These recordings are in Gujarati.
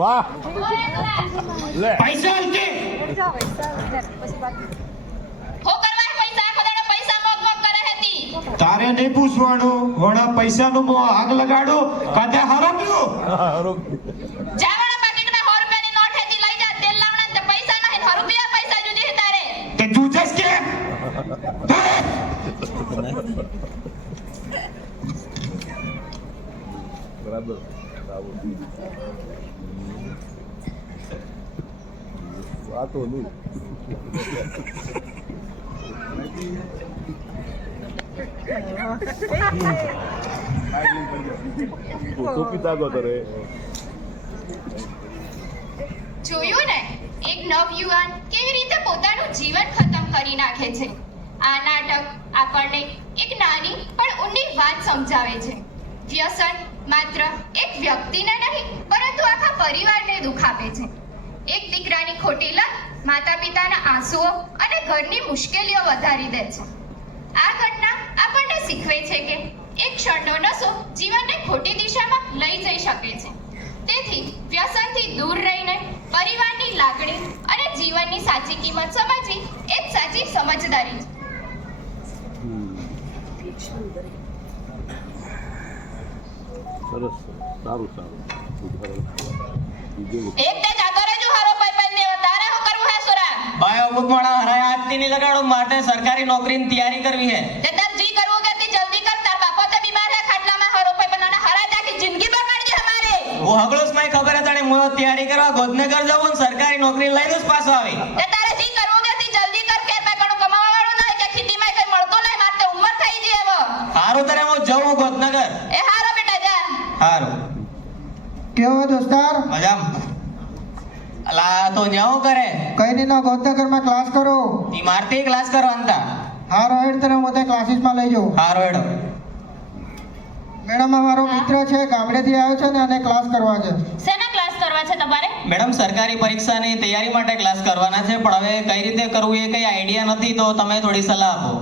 વાહ લે પૈસા કે હો કરવા પૈસા આખો દાડો પૈસા મોગ કરે હતી. તારે નહીં પૂછવાનું વણા પૈસાનું મો આગ લગાડો કાતે હરામ્યો જાવાના પાકીટમાં 100 રૂપિયાની નોટ હતી લઈ જા તેલ લાવણા તે પૈસા નહીં 100 રૂપિયા પૈસા જુદી છે તારે. તે જુજસ કે બરાબર વાતો નહીં તો પિતા કો કરે જોયું ને એક નવયુવાન કેવી રીતે પોતાનું જીવન ખતમ કરી નાખે છે. આ નાટક આપણને એક નાની પણ ઊંડી વાત સમજાવે છે. વ્યસન માત્ર એક વ્યક્તિને નહીં પરંતુ આખા પરિવારને દુઃખ આપે છે. એક દીકરાની ખોટી લત માતા પિતાના આંસુઓ અને ઘરની મુશ્કેલીઓ વધારી દે છે. આ ઘટના આપણને શીખવે છે કે એક ક્ષણનો નશો જીવનને ખોટી દિશામાં લઈ જઈ શકે છે. તેથી વ્યસનથી દૂર રહીને પરિવારની લાગણી અને જીવનની સાચી કિંમત સમજવી એ જ સાચી સમજદારી છે. સરસ સારું એક તે જાતો રહેજો હારો પાઈપાઈ દેવા તારે શું કરવું હે સુરા? ભાઈ અમુક માણા હરાય આજથી નહીં લગાડો માટે સરકારી નોકરીની તૈયારી કરવી છે. તે તાર જી કરવું કે તે જલ્દી કર તાર બાપો તો બીમાર હે ખાટલામાં હારો પાઈપાઈ ના હરા જાકી જિંદગી બગાડજે અમારે. હું હગળોસ માં ખબર હતા ને હું તૈયારી કરવા ગોધનગર જાઉં ને સરકારી નોકરી લઈને જ પાછો આવી. તે તારે જી કરવું કે તે જલ્દી કર કે બે કણો કમાવા વાળું ના કે ખેતીમાં કઈ મળતો નહીં મારે ઉંમર થઈ ગઈ હવે. હારું તારે હું જઉં ગોધનગર. એ હારો બેટા જા. હારું કેવો દોસ્તાર મજામાં. અલા તો જાઉં કરે કઈ નહીં ગોધનગરમાં ક્લાસ કરો. ઈ મારતી ક્લાસ કરવાના હારો હેડ તને હું તે ક્લાસીસમાં લઈ જાઉં. હારો હેડો. મેડમ અમારો મિત્ર છે ગામડેથી આવ્યો છે ને અને ક્લાસ કરવા છે. શેના ક્લાસ કરવા છે તમારે? મેડમ સરકારી પરીક્ષાની તૈયારી માટે ક્લાસ કરવાના છે પણ હવે કઈ રીતે કરવું એ કઈ આઈડિયા નથી તો તમે થોડી સલાહ આપો.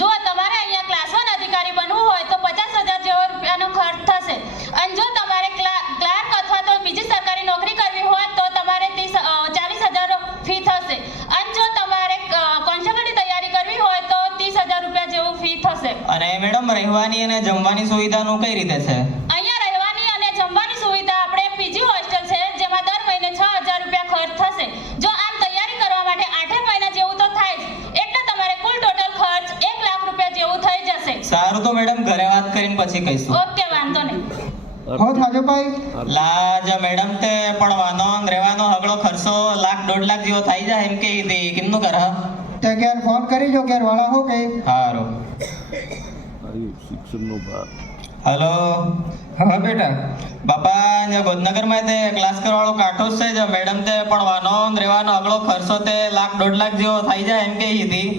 જો તમારે અહીંયા ક્લાસ 1 અધિકારી બનવું હોય તો 50,000 જેવો રૂપિયાનો ખર્ચ થશે. અને જો તમારે ક્લાર્ક અથવા તો બીજી સરકારી નોકરી કરવી હોય તો તમારે 40,000 ફી થશે. અને જો તમારે કોન્સ્ટેબલની તૈયારી કરવી હોય તો 30,000 રૂપિયા જેવું ફી થશે. અને મેડમ રહેવાની અને જમવાની સુવિધાનું કઈ રીતે છે? અહીંયા રહેવાની અને જમવાની સુવિધા આપણે પીજી હોસ્ટેલ છે જેમાં દર મહિને 6,000 રૂપિયા ખર્ચ થશે. જો આમ તૈયારી કરવા માટે 8 મહિના જેવું તો થાય જ એટલે તમારે કુલ ટોટલ ખર્ચ 1 લાખ રૂપિયા જેવું થઈ જશે. સારું તો મેડમ ઘરે વાત કરીને પછી કહીશું. ઓકે વાંધો નહીં. હો થાજોભાઈ લાજ મેડમ તે પડવાનો ને રહેવાનો હગળો ખર્ચો 1,00,000 1.5 લાખ જેવો થઈ જાય એમ કે તે કેમનું કર? તે ઘેર ફોન કરી જો ઘેર વાળા હો કે સારું. શિક્ષણનો ભાગ હલો હા બેટા બાપા જે ગોધનગરમાં તે ક્લાસ કરવાળો કાઠો જ છે જે મેડમ તે પડવાનો ને રહેવાનો હગળો ખર્ચો તે 1,00,000 1.5 લાખ જેવો થઈ જાય એમ કે હતી.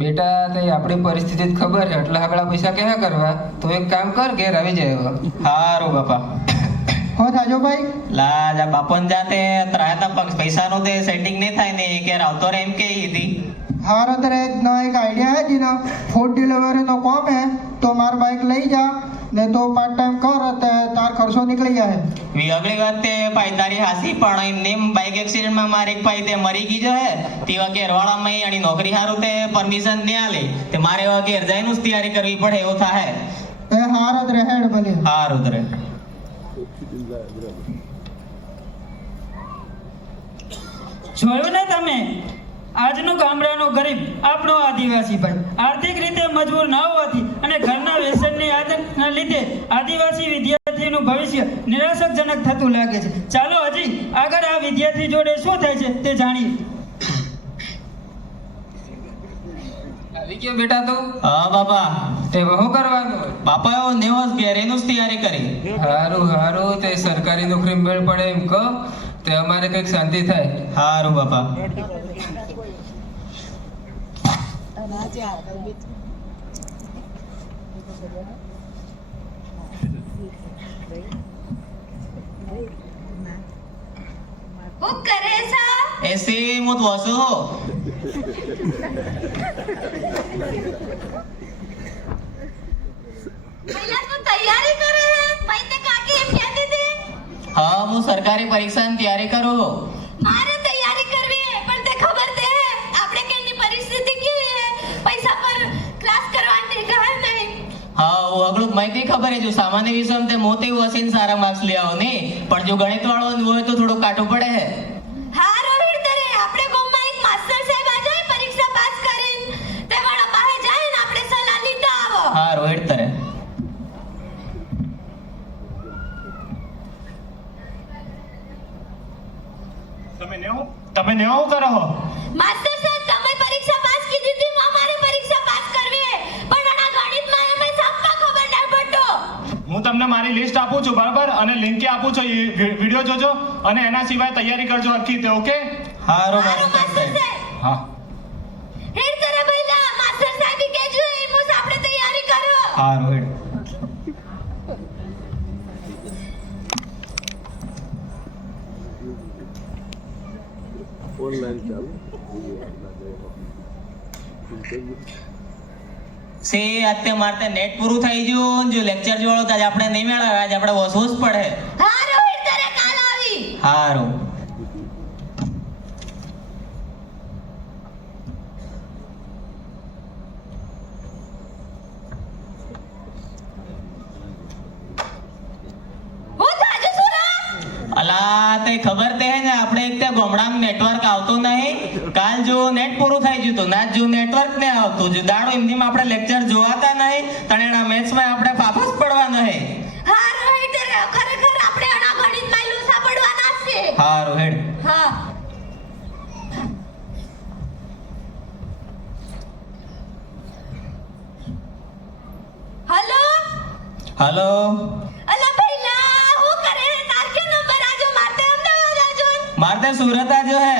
બેટા તે આપણી પરિસ્થિતિ જ ખબર છે એટલે આગળ પૈસા ક્યાં કરવા તો એક કામ કર ઘેર આવી જાય. સારું બાપા. હો થાજોભાઈ લાજ આ બાપન જાતે ત્રાયતા પૈસાનું તે સેટિંગ નહીં થાય ને કે આવતો રે એમ કે હતી. હારો તારે એક આઈડિયા હે જીનો ફૂડ ડિલિવરીનો કામ હે તો માર બાઈક લઈ જા ને તો પાર્ટ ટાઈમ કર તે તાર ખર્ચો નીકળી જાય. અગલી વાત તે પાઈ તારી હાસી પણ એમને બાઇક એક્સિડન્ટમાં મારે એક પાઈ તે મરી ગઈ જો હે તેવા ઘેરવાળામાં એની નોકરી સારું તે પરમિશન નહીં આલે તે મારે એવા ઘેર જઈને જ તૈયારી કરવી પડે એવું થાય. એ હારો જ રહેડ ભલે સારું તરે જોયું ને તમે આજનો ગામડાનો ગરીબ આપણો આદિવાસી ભાઈ આર્થિક રીતે મજબૂર ન હોવાથી અને ઘરના વ્યસનની આદતના લીધે આદિવાસી વિદ્યાર્થીનું ભવિષ્ય નિરાશાજનક થતું લાગે છે. ચાલો હજી આગળ આ વિદ્યાર્થી જોડે શું થાય છે તે જાણીએ. આવી ગયો બેટા તો હા બાપા. તે શું કરવાનું? બાપા એવો નેવસ ઘેર એનું જ તૈયારી કરી. હારું હારું તે સરકારી નોકરી મેળ પડે એમ કહો તે અમારે કંઈક શાંતિ થાય. સારું બાપા. હું કરે છે? એસી મુત વસુ પહેલા તું તૈયારી કરે હે પૈતે કાકી એમ કહેતી હતી. હા હું સરકારી પરીક્ષાની તૈયારી કરું મારે તૈયારી કરવી હે પણ તે ખબર તે આપણે કેની પરિસ્થિતિ કેવી હે પૈસા પર ક્લાસ કરવાની કહે નહીં હા હું અગલું માહિતી ખબર હે જો સામાન્ય વિષયમાં તે મોતી વસીને સારા માર્ક્સ લઈ આવો ને પણ જો ગણિત વાળો હોય તો થોડું કાટું પડે હે હા રોહિત તરે આપણે ગામમાં એક માસ્ટર સાહેબ આ જાય પરીક્ષા પાસ કરીને તે વાળા પાસે જાય ને આપણે સલાહ લીધા આવો હા રોહિત તરે તમે નેવું કરો હો માસ્ટર સાહેબ તમે પરીક્ષા પાસ કીધી હતી અમારે પરીક્ષા પાસ કરવી હે પણ આના ગણિતમાં એમે સાપા ખબર ન પડતો હું તમને મારી લિસ્ટ આપું છું બરાબર અને લિંક આપું છું વિડિયો જોજો અને એના સિવાય તૈયારી કરજો હરખી રીતે ઓકે હારો મારો માસ્ટર સાહેબ હા હેડ તરે ભઈલા માસ્ટર સાહેબ કહેજો એ મુસ આપણે તૈયારી કરો હા રોહિત ઓનલાઈન ચાલુ સે અત્યારે મારે નેટ પૂરું થઈ ગયું જો લેક્ચર જોડો તો આજ આપણે નહીં મેળવે આજ આપણે વસવું જ પડે હા રોહિત તરે કાલ આવી હારું હું તાજુ સુરા અલા તે ખબર તે હે ને આપણે એક તે ગામડામાં નેટવર્ક આવતું નહીં કાલ જો નેટ પૂરું થઈ ગયું તો ના જો નેટવર્ક ને આવતું જો દાડો હિન્દીમાં આપણે લેક્ચર જોવાતા નહીં તણેના મેથ્સમાં આપણે ફાફસ પડવા નહીં હા રોહિત તરે ખરેખર આપણે આના ગણિતમાં લોસા પડવાના છે હારું હેડ હા હેલો હલો અલા ભઈલા હું કરે તાર કે નંબર આજો મારતે અમદાવાદ આજો મારે સુરત આજો હે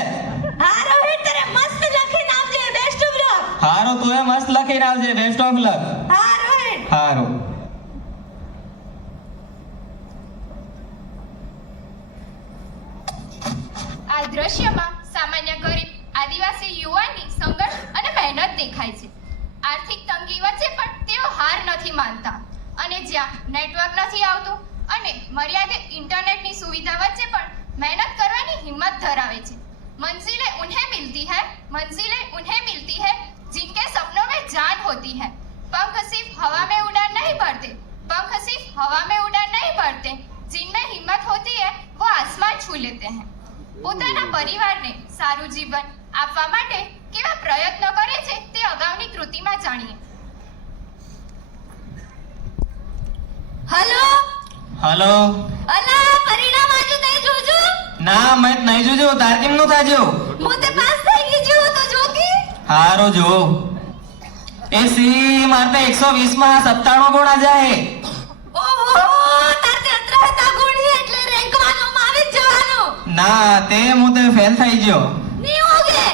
હા રોહિત તરે મસ્ત લખીને આવજે બેસ્ટ ઓફ લક હારું તું એ મસ્ત લખીને આવજે બેસ્ટ ઓફ લક હા રોહિત હારું આ દ્રશ્યમાં સામાન્ય ગરીબ આદિવાસી યુવાનની સંઘર્ષ અને મહેનત દેખાય છે આર્થિક તંગી વચ્ચે પણ તેઓ હાર નથી માનતા અને જ્યાં નેટવર્ક નથી આવતું અને મર્યાદિત ઇન્ટરનેટની સુવિધા વચ્ચે પણ મહેનત કરવાની હિંમત ધરાવે છે મંजिलें उन्हें मिलती है जिनके सपनों में जान होती है पंख सिर्फ हवा में उड़ान नहीं भरते जिनमें हिम्मत होती है वो आसमान छू लेते हैं પોતાના પરિવારને સારું જીવન આપવા માટે કેવા પ્રયત્નો કરે છે તે અગાઉની કૃતિમાં જાણીએ હેલો હલો અલા પરિણામ આજુ તે જોજો ના મેં નહીં જોજો તાર કેમ નું થાજો હું તે પાસ થઈ ગઈ છું તો જોકી હારો જો એ સી મારતે 120 માં 97 ગુણ આ જાય ઓહો તાર તે અતરાતા ગુણી એટલે રેન્ક માં આવી જ જવાનું ના તે હું તે ફેલ થઈ ગયો ની હોગે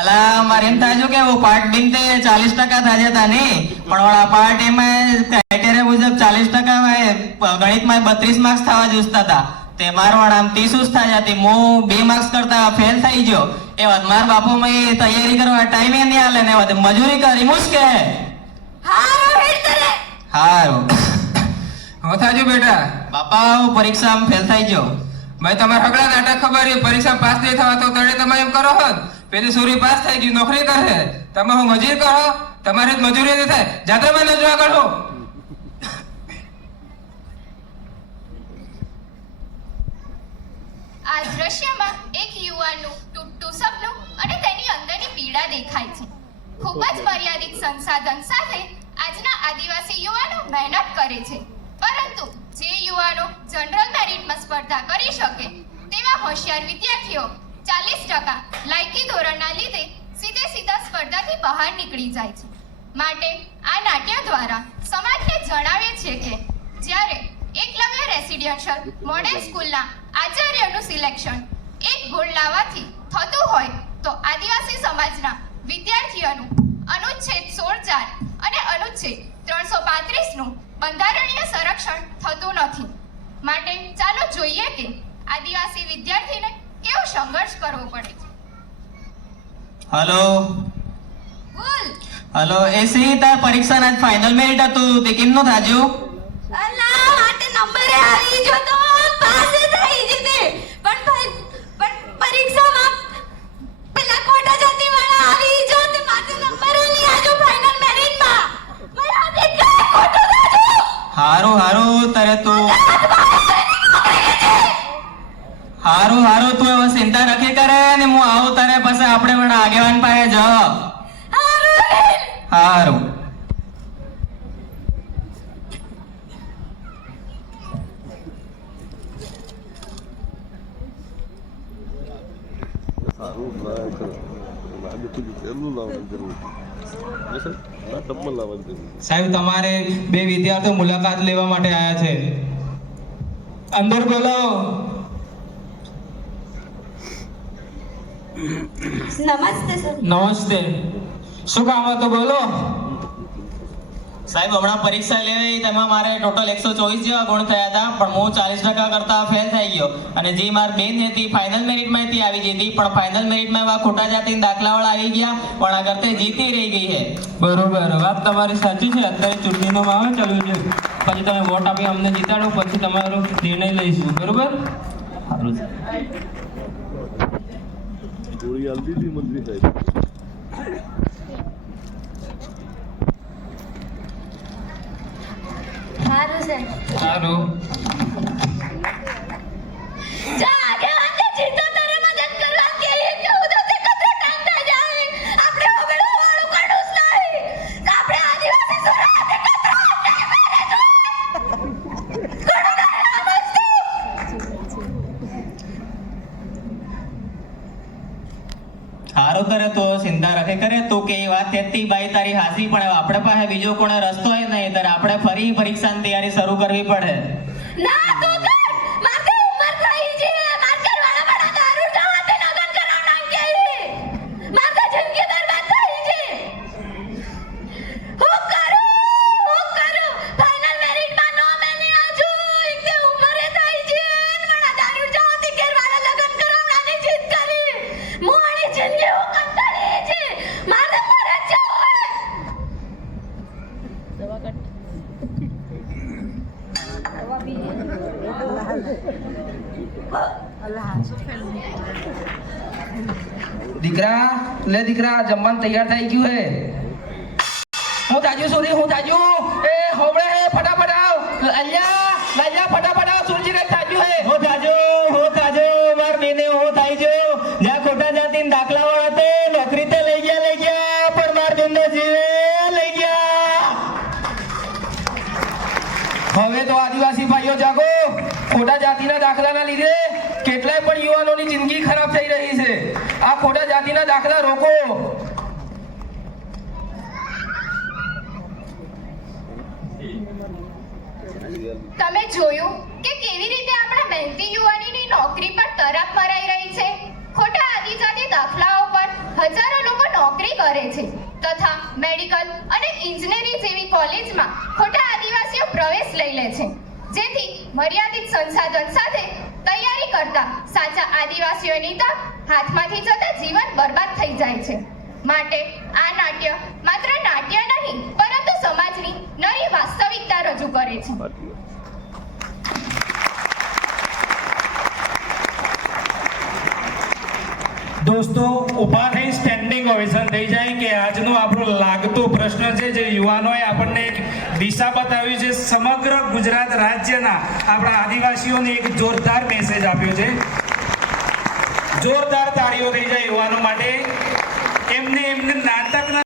અલા મારે એમ થાજો કે वो पार्ट बिन ते 40% था जाता नहीं પણ વાળા પાર્ટ એમાં ક્રાઇટેરિયા મુજબ 40% માં ગણિતમાં 32 માર્ક્સ થવા જોઈતા હતા તે મારવાડા 30 જ થા જાતી હું 2 માર્ક્સ કરતા ફેલ થઈ ગયો એ વાત માર બાપુ મે તૈયારી કરવા ટાઈમ એ નહીં આલે ને વાત મજૂરી કરી મુશ્કેલ હે હારો હેડ તરે હારો હું થાજો બેટા બાપા હું પરીક્ષામાં ફેલ થઈ ગયો ભાઈ તમારે હગડા નાટક ખબર છે પરીક્ષા પાસ નહીં થવા તો તળે તમે એમ કરો હોત પેલી સોરી પાસ થઈ ગઈ નોકરી કરે તમે હું મજૂર કરો તમારી જ મજૂરી નહીં થાય જાત્રામાં ન જોવા કરો આ દ્રશ્યમાં એક યુવાનનું તૂટતું સપનું અને તેની અંદરની પીડા દેખાય છે ખૂબ જ મર્યાદિત સંસાધન સાથે આજના આદિવાસી યુવાનો મહેનત કરે છે પરંતુ જે યુવાનો જનરલ મેરિટમાં સ્પર્ધા કરી શકે તેવા હોશિયાર વિદ્યાર્થીઓ 40% લાયકી ધોરણના લીધે સીધા સ્પર્ધાથી બહાર નીકળી જાય છે માટે આ નાટ્ય દ્વારા સમાજને જણાવે છે કે જ્યારે એકલવ્ય રેસિડેન્શિયલ મોડેલ સ્કૂલના આચાર્યનું સિલેક્શન એક ગુણ લાવવાથી થતું હોય તો આદિવાસી સમાજના વિદ્યાર્થીઓનું અનુચ્છેદ 16(4) અને અનુચ્છેદ 335નું બંધારણીય સંરક્ષણ થતું નથી માટે ચાલો જોઈએ કે આદિવાસી વિદ્યાર્થીને કેવો સંઘર્ષ કરવો પડે છે હલો બોલ હલો એસી તાર પરીક્ષાના ફાઇનલ મેરિટ હતું તે કેમનું થાજ્યું અલા માટે નંબરે આવી જો તો પાસ થઈ હારું હારું તું હવે ચિંતા રાખી કરે ને હું આવું તારે પાસે આપણે પણ આગેવાન પાસે જ હારું. સારું ના કરો લાગે તો પહેલું લાવવાની જરૂર છે સર ના ડબલ લાવવાની જરૂર સાહેબ તમારે બે વિદ્યાર્થીઓ મુલાકાત લેવા માટે આવ્યા છે. અંદર બોલાવો. નમસ્તે સર. નમસ્તે. શું કામ હતું બોલો. સાહેબ હમણાં પરીક્ષા લેવાઈ તેમાં મારે ટોટલ 124 જેવા ગુણ થયા હતા પણ હું 40% કરતા ફેલ થઈ ગયો અને જે મારી બેન હતી ફાઇનલ મેરિટમાંથી આવી જતી પણ ફાઇનલ મેરિટમાં એવા ખોટા જાતિના દાખલાવાળા આવી ગયા પણ આગળ તે જીતી રહી ગઈ છે. બરોબર, વાત તમારી સાચી છે. અત્યારે ચૂંટણીનો માહોલ ચાલુ છે. પછી તમે વોટ આપી અમને જીતાડો પછી તમારો નિર્ણય લઈશું. બરોબર. સારું છે. ગોળી આલતી હતી મંત્રી સાહેબ સારું સર. સારું. જા આગેવાન ને જીતો તારે મદદ કરવા કે કે હું તો તે કતરો ટાઈમ થઈ જાય. આપણે ઓબળો વાળું કાઢું જ નહીં. આપણે આદિવાસી સુરાતે કતરો અન્યાય મારે તો. ઘણું કરે સમજતું. હારું કરે તો ચિંતા રાખે કરે તું કે એ વાત થતી બાઈ તારી હાસી પણ હવે આપણે પાસે બીજો કોણે રસ્તો હોય નહીં ત્યારે આપણે ફરી પરીક્ષાની તૈયારી શરૂ કરવી પડે. ના તો કર. મારે ઉંમર થઈ છે. માર ઘરવાળા બડા દારૂ ઢાળે લગન કરાવના કે. મારે જિંદગી બરબાદ થઈ છે. હું કરું. ફાઇનલ મેરિટમાં નો મેને આજુ એક ઉંમરે થઈ છે. બડા દારૂ ઢાળે ઘરવાળા લગન કરાવનાની જીત કરી. મોણી જિંદગી હું કંટાળી છે. મારે મરે છે. દીકરા લે દીકરા જમવાનું તૈયાર થઈ ગયું હે. હું તાજુ સુરી હું તાજુ એ હોબળે હે ફટાફટ આવ. અલ્યા ફટાફટ આવ. સુરજી કઈ તાજુ હે. હો તાજો માર બેને હો થાય જો જ્યાં ખોટા જાતિના દાખલાવાળા તે નોકરી તે લઈ ગયા પણ માર બેનનો જીવે લઈ ગયા. હવે તો આદિવાસી ભાઈઓ જાગો. ખોટા જાતિના દાખલાના લીધે કેટલાય પણ યુવાનોની જિંદગી ખરાબ થઈ રહી છે. આ ખોટા જાતિના દાખલા રોકો. તમે જોયું કે કેવી રીતે આપણા મહેનતી યુવાનીની નોકરી પર તરાપ મરાઈ રહી છે. ખોટા આદિજાતિ દાખલાઓ પર હજારો લોકો નોકરી કરે છે તથા મેડિકલ અને ઇજનેરી જેવી કોલેજમાં ખોટા આદિવાસીઓ પ્રવેશ લઈ લે છે જેથી મર્યાદિત સંસાધન સાથે તૈયારી કરતા સાચા આદિવાસીઓની તક હાથમાંથી જતા જીવન બરબાદ થઈ જાય છે. માટે આ નાટ્ય માત્ર નાટ્ય નહીં પરંતુ સમાજની નવી વાસ્તવિકતા રજૂ કરે છે. દોસ્તો ઊભા થઈ સ્ટેન્ડિંગ ઓવેશન થઈ જાય કે આજનો આપણો લાગતો પ્રશ્ન છે જે યુવાનોએ આપણને એક દિશા બતાવી છે. સમગ્ર ગુજરાત રાજ્યના આપણા આદિવાસીઓને એક જોરદાર મેસેજ આપ્યો છે. જોરદાર તાળીઓ થઈ જાય યુવાનો માટે. એમને નાટકના